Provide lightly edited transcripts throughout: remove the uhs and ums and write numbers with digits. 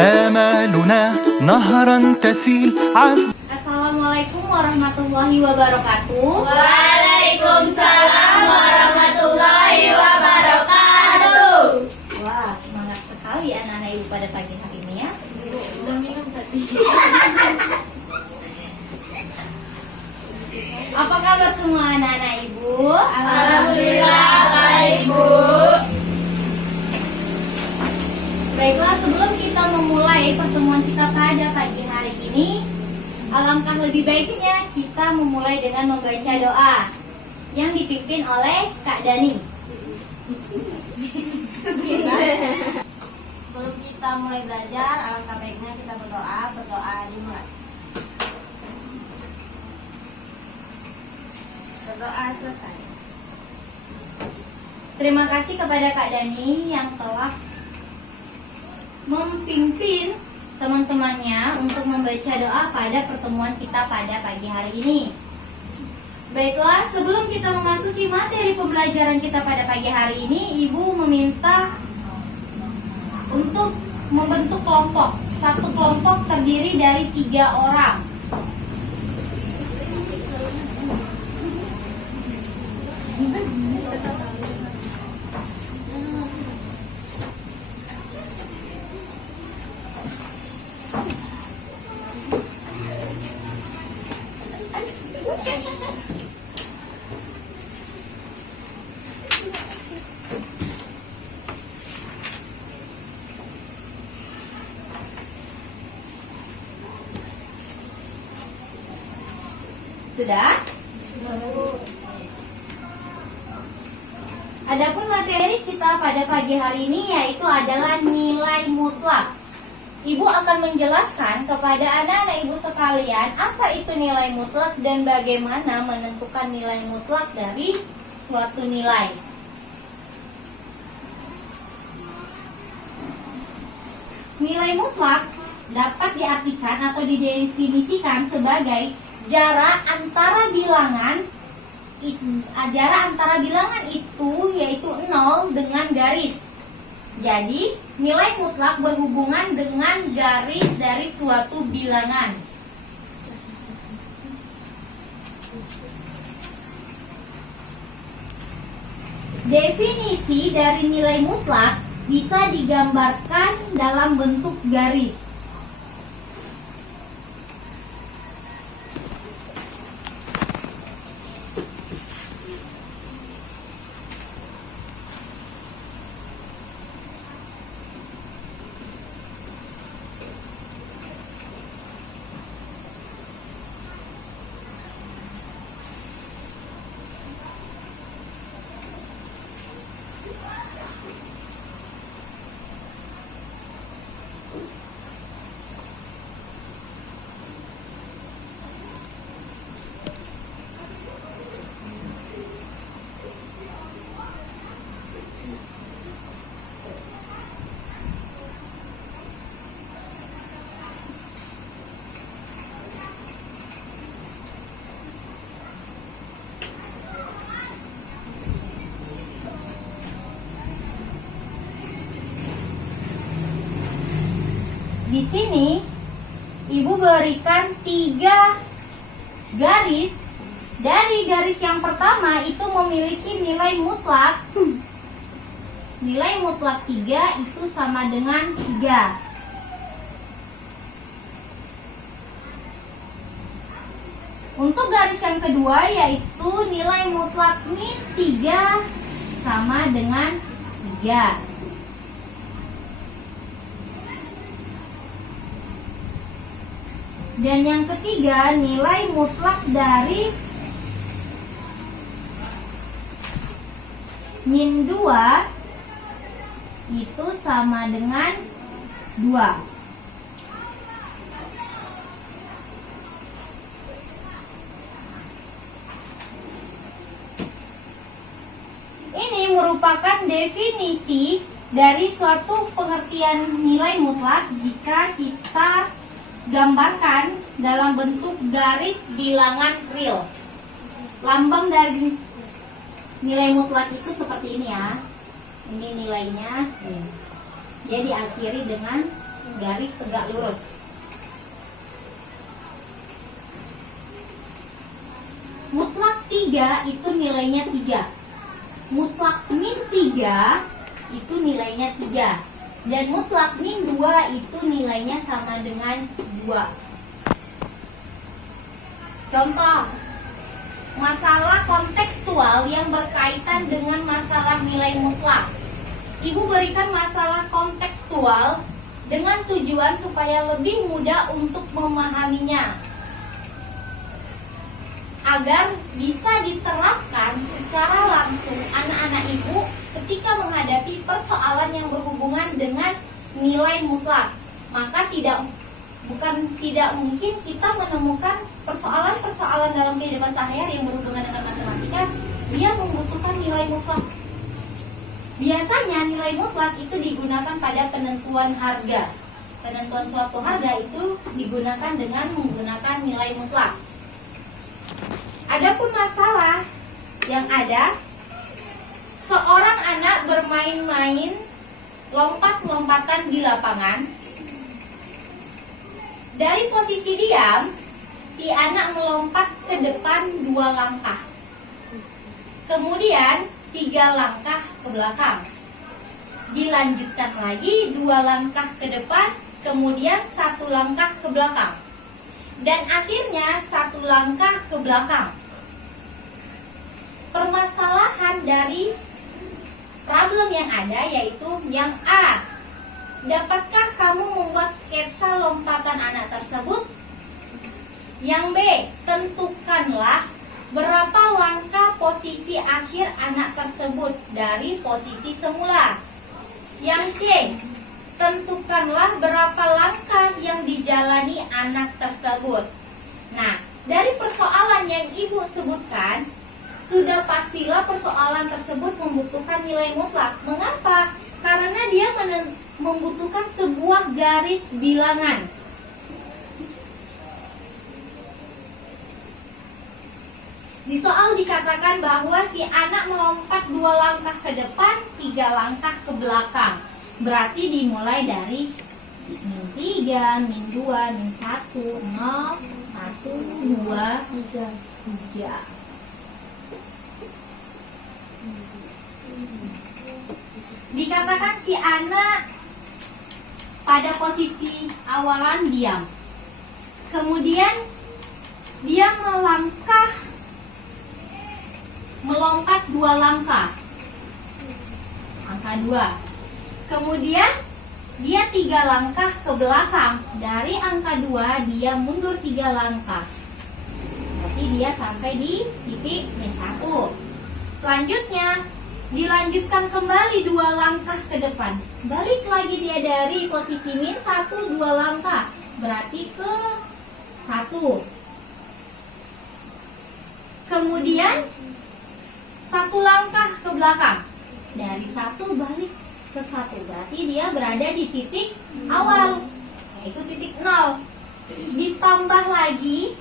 آمالنا نهرا تسيل Assalamualaikum warahmatullahi wabarakatuh. Waalaikumsalam warahmatullahi wabarakatuh. Wah, semangat sekali anak-anak ibu pada pagi hari ini ya. Udah minum tadi. Apa kabar semua anak-anak ibu? Alhamdulillah baik Bu. Baiklah, sebelum kita memulai pertemuan kita pada pagi hari ini, alangkah lebih baiknya kita memulai dengan membaca doa yang dipimpin oleh Kak Dani. Sebelum kita mulai belajar, alangkah baiknya kita berdoa dimulai. Berdoa selesai. Terima kasih kepada Kak Dani yang telah memimpin teman-temannya untuk membaca doa pada pertemuan kita pada pagi hari ini. Baiklah, sebelum kita memasuki materi pembelajaran kita pada pagi hari ini, Ibu meminta untuk membentuk kelompok. Satu kelompok terdiri dari 3 orang. Sudah? Adapun materi kita pada pagi hari ini yaitu adalah nilai mutlak. Ibu akan menjelaskan kepada anak-anak ibu sekalian apa itu nilai mutlak dan bagaimana menentukan nilai mutlak dari suatu nilai. Nilai mutlak dapat diartikan atau didefinisikan sebagai jarak antara bilangan itu yaitu 0 dengan garis. Jadi nilai mutlak berhubungan dengan garis dari suatu bilangan. Definisi dari nilai mutlak bisa digambarkan dalam bentuk garis. Di sini Ibu berikan 3 garis. Dari garis yang pertama itu memiliki nilai mutlak. Nilai mutlak 3 itu sama dengan 3. Untuk garis yang kedua yaitu nilai mutlak min 3 sama dengan 3. Dan yang ketiga, nilai mutlak dari min 2 itu sama dengan 2. Ini merupakan definisi dari suatu pengertian nilai mutlak jika kita gambarkan dalam bentuk garis bilangan real. Lambang dari nilai mutlak itu seperti ini ya. Ini nilainya. Dia diakhiri dengan garis tegak lurus. Mutlak 3 itu nilainya 3. Mutlak min 3 itu nilainya 3. Dan mutlak min 2 itu nilainya sama dengan 2. Contoh, masalah kontekstual yang berkaitan dengan masalah nilai mutlak. Ibu berikan masalah kontekstual dengan tujuan supaya lebih mudah untuk memahaminya, agar bisa diterapkan secara langsung anak-anak ibu ketika menghadapi persoalan yang berhubungan dengan nilai mutlak. Maka bukan tidak mungkin kita menemukan persoalan-persoalan dalam kehidupan sehari-hari yang berhubungan dengan matematika dia membutuhkan nilai mutlak. Biasanya nilai mutlak itu digunakan pada penentuan harga. Penentuan suatu harga itu digunakan dengan menggunakan nilai mutlak. Adapun masalah yang ada, seorang anak bermain-main lompat-lompatan di lapangan. Dari posisi diam, si anak melompat ke depan 2 langkah. Kemudian 3 langkah ke belakang. Dilanjutkan lagi 2 langkah ke depan, kemudian 1 langkah ke belakang. Dan akhirnya 1 langkah ke belakang. Permasalahan dari problem yang ada yaitu yang A. Dapatkah kamu membuat sketsa lompatan anak tersebut? Yang B. Tentukanlah berapa langkah posisi akhir anak tersebut dari posisi semula. Yang C. Tentukanlah berapa langkah yang dijalani anak tersebut. Nah, dari persoalan yang ibu sebutkan, sudah pastilah persoalan tersebut membutuhkan nilai mutlak. Mengapa? Karena dia membutuhkan sebuah garis bilangan. Di soal dikatakan bahwa si anak melompat 2 langkah ke depan, 3 langkah ke belakang. Berarti dimulai dari min 3, min 2, min 1, 0, 1, 2, 3. Dikatakan si anak pada posisi awalan diam. Kemudian dia melompat 2 langkah. Angka 2. Kemudian dia 3 langkah ke belakang. Dari angka 2 dia mundur 3 langkah. Berarti dia sampai di titik min 1. Selanjutnya dilanjutkan kembali 2 langkah ke depan. Balik lagi dia dari posisi min 1 2 langkah. Berarti ke 1. Kemudian 1 langkah ke belakang. Dari 1 balik ke 1. Berarti dia berada di titik awal, yaitu titik 0. Ditambah lagi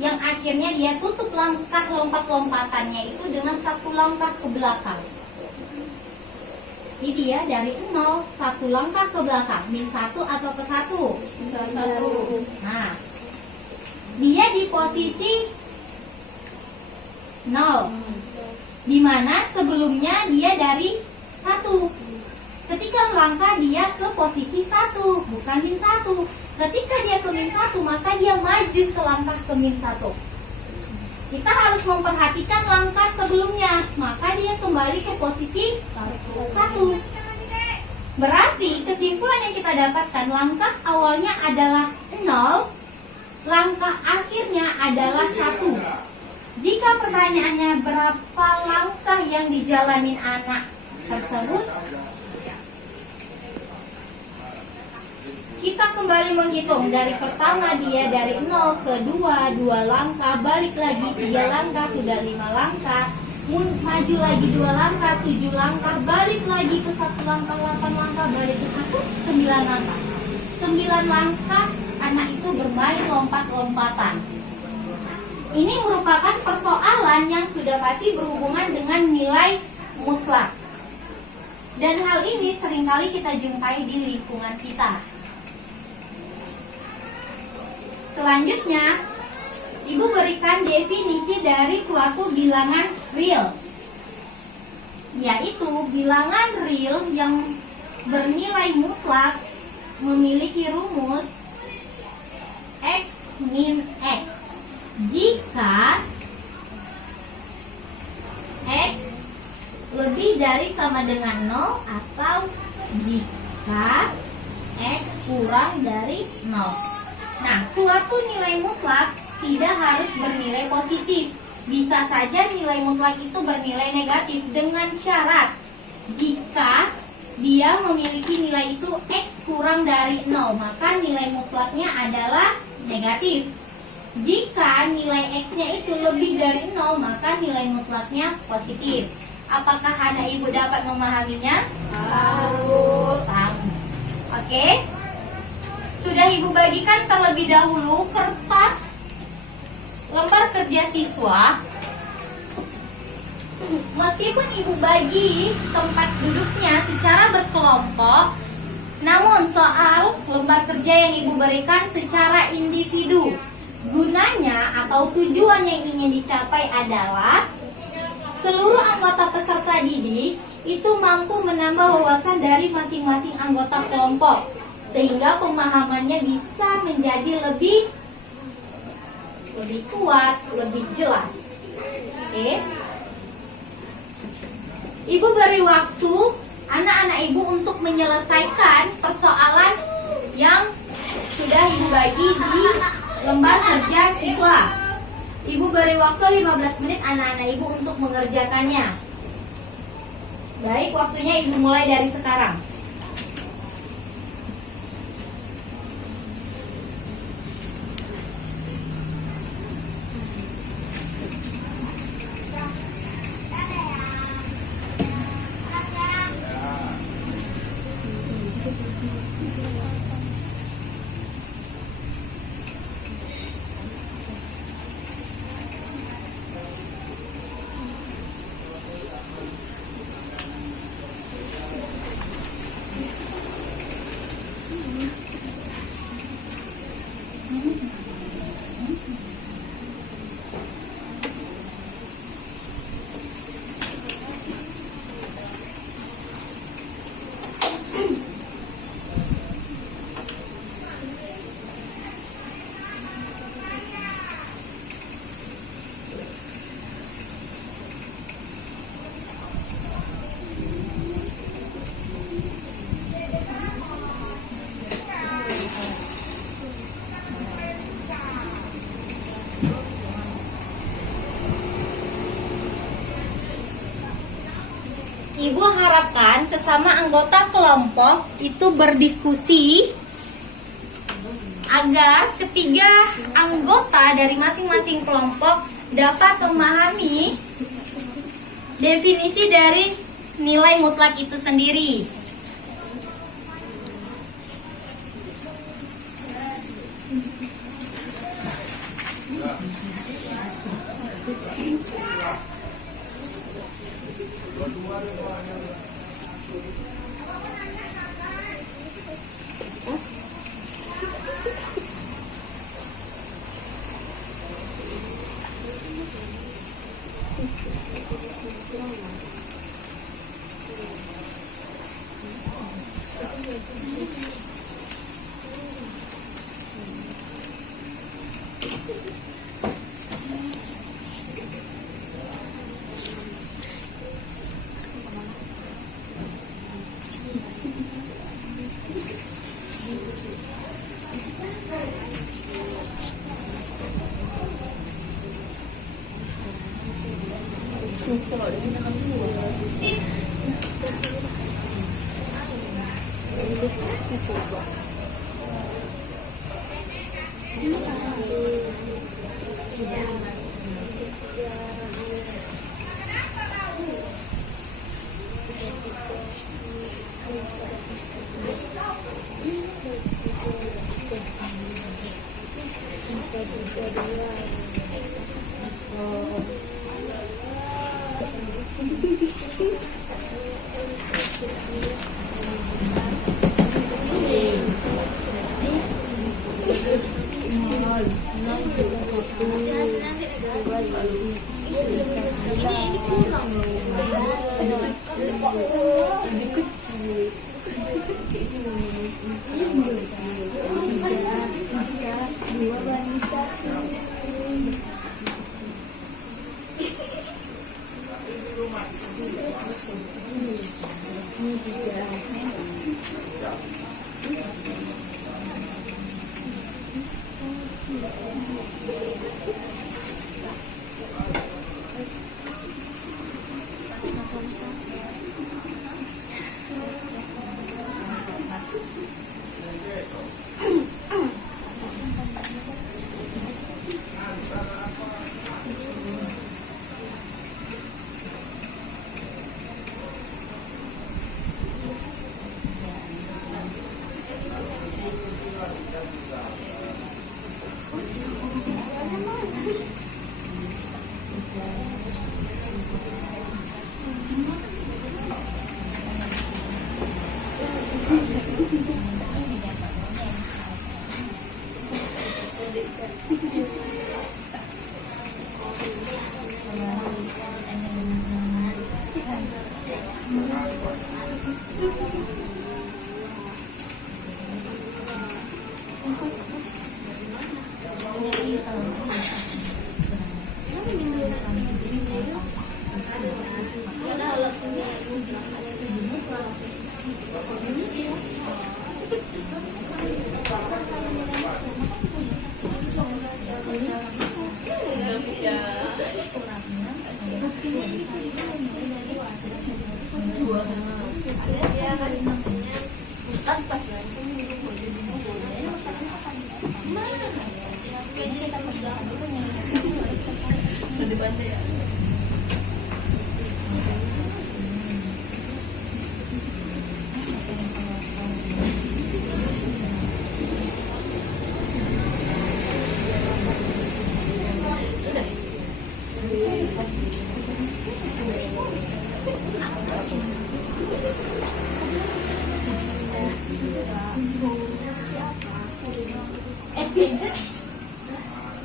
yang akhirnya dia tutup langkah lompat-lompatannya itu dengan 1 langkah ke belakang. Ini dia dari 0 1 langkah ke belakang. Min 1 atau ke 1? 1. Nah, dia di posisi 0, dimana sebelumnya dia dari 1. Ketika melangkah dia ke posisi 1, bukan min 1. Ketika dia ke min 1, maka dia maju selangkah ke min 1. Kita harus memperhatikan langkah sebelumnya, maka dia kembali ke posisi 1. Berarti kesimpulan yang kita dapatkan, langkah awalnya adalah 0, langkah akhirnya adalah 1. Jika pertanyaannya berapa langkah yang dijalanin anak tersebut, kita kembali menghitung dari pertama dia dari 0 ke 2 langkah, balik lagi 3 langkah, sudah 5 langkah, maju lagi 2 langkah, 7 langkah, balik lagi ke 1 langkah, 8 langkah, balik ke 1, 9 langkah. 9 langkah anak itu bermain lompat-lompatan. Ini merupakan persoalan yang sudah pasti berhubungan dengan nilai mutlak. Dan hal ini seringkali kita jumpai di lingkungan kita. Selanjutnya, Ibu berikan definisi dari suatu bilangan real, yaitu bilangan real yang bernilai mutlak memiliki rumus X min X jika X lebih dari sama dengan 0 atau jika X kurang dari 0. Nah, suatu nilai mutlak tidak harus bernilai positif. Bisa saja nilai mutlak itu bernilai negatif dengan syarat jika dia memiliki nilai itu X kurang dari 0, maka nilai mutlaknya adalah negatif. Jika nilai X-nya itu lebih dari 0, maka nilai mutlaknya positif. Apakah anak ibu dapat memahaminya? Harus. Oke. Sudah ibu bagikan terlebih dahulu kertas lembar kerja siswa. Meskipun ibu bagi tempat duduknya secara berkelompok, namun soal lembar kerja yang ibu berikan secara individu. Gunanya atau tujuan yang ingin dicapai adalah seluruh anggota peserta didik itu mampu menambah wawasan dari masing-masing anggota kelompok, sehingga pemahamannya bisa menjadi lebih kuat, lebih jelas. Oke. Ibu beri waktu anak-anak ibu untuk menyelesaikan persoalan yang sudah ibu bagi di lembar kerja siswa. Ibu beri waktu 15 menit anak-anak ibu untuk mengerjakannya. Baik, waktunya ibu mulai dari sekarang. Ibu harapkan sesama anggota kelompok itu berdiskusi agar ketiga anggota dari masing-masing kelompok dapat memahami definisi dari nilai mutlak itu sendiri.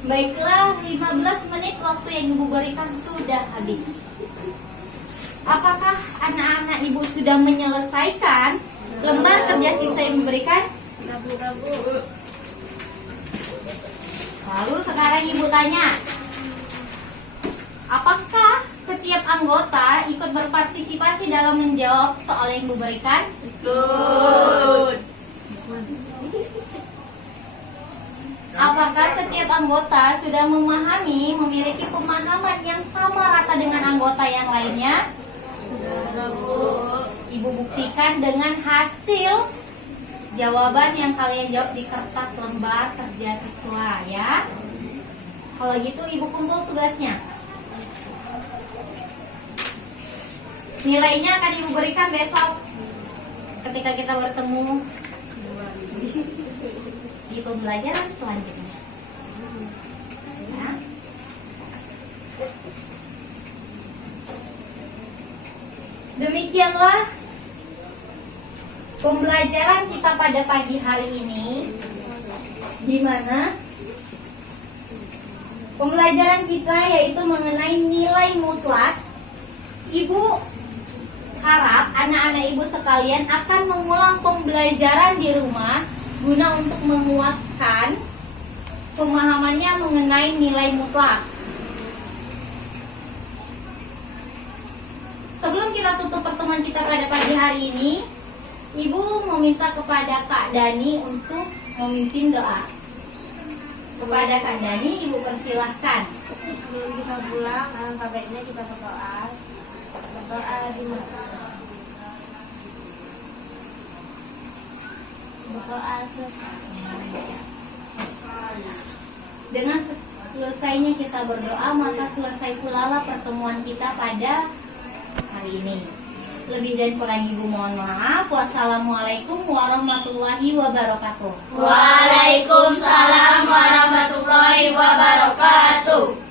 Baiklah, 15 menit waktu yang Ibu berikan sudah habis. Apakah anak-anak Ibu sudah menyelesaikan lembar kerja siswa yang diberikan? Lalu sekarang Ibu tanya, apakah setiap anggota ikut berpartisipasi dalam menjawab soal yang Ibu berikan? Good. Apakah setiap anggota sudah memiliki pemahaman yang sama rata dengan anggota yang lainnya? Ibu buktikan dengan hasil jawaban yang kalian jawab di kertas lembar kerja siswa ya. Kalau gitu Ibu kumpul tugasnya. Nilainya akan Ibu berikan besok ketika kita bertemu di pembelajaran selanjutnya. Ya. Demikianlah pembelajaran kita pada pagi hari ini, di mana pembelajaran kita yaitu mengenai nilai mutlak. Ibu harap anak-anak Ibu sekalian akan mengulang pembelajaran di rumah guna untuk menguatkan pemahamannya mengenai nilai mutlak. Sebelum kita tutup pertemuan kita pada pagi hari ini, Ibu meminta kepada Kak Dani untuk memimpin doa. Kepada Kak Dani, Ibu persilahkan. Sebelum kita pulang, alangkah baiknya kita berdoa. Berdoa di mana? Berdoa selesai. Dengan selesainya kita berdoa, maka selesai pula lah pertemuan kita pada hari ini. Lebih dan kurang Ibu mohon maaf. Wassalamualaikum warahmatullahi wabarakatuh. Waalaikumsalam warahmatullahi wabarakatuh.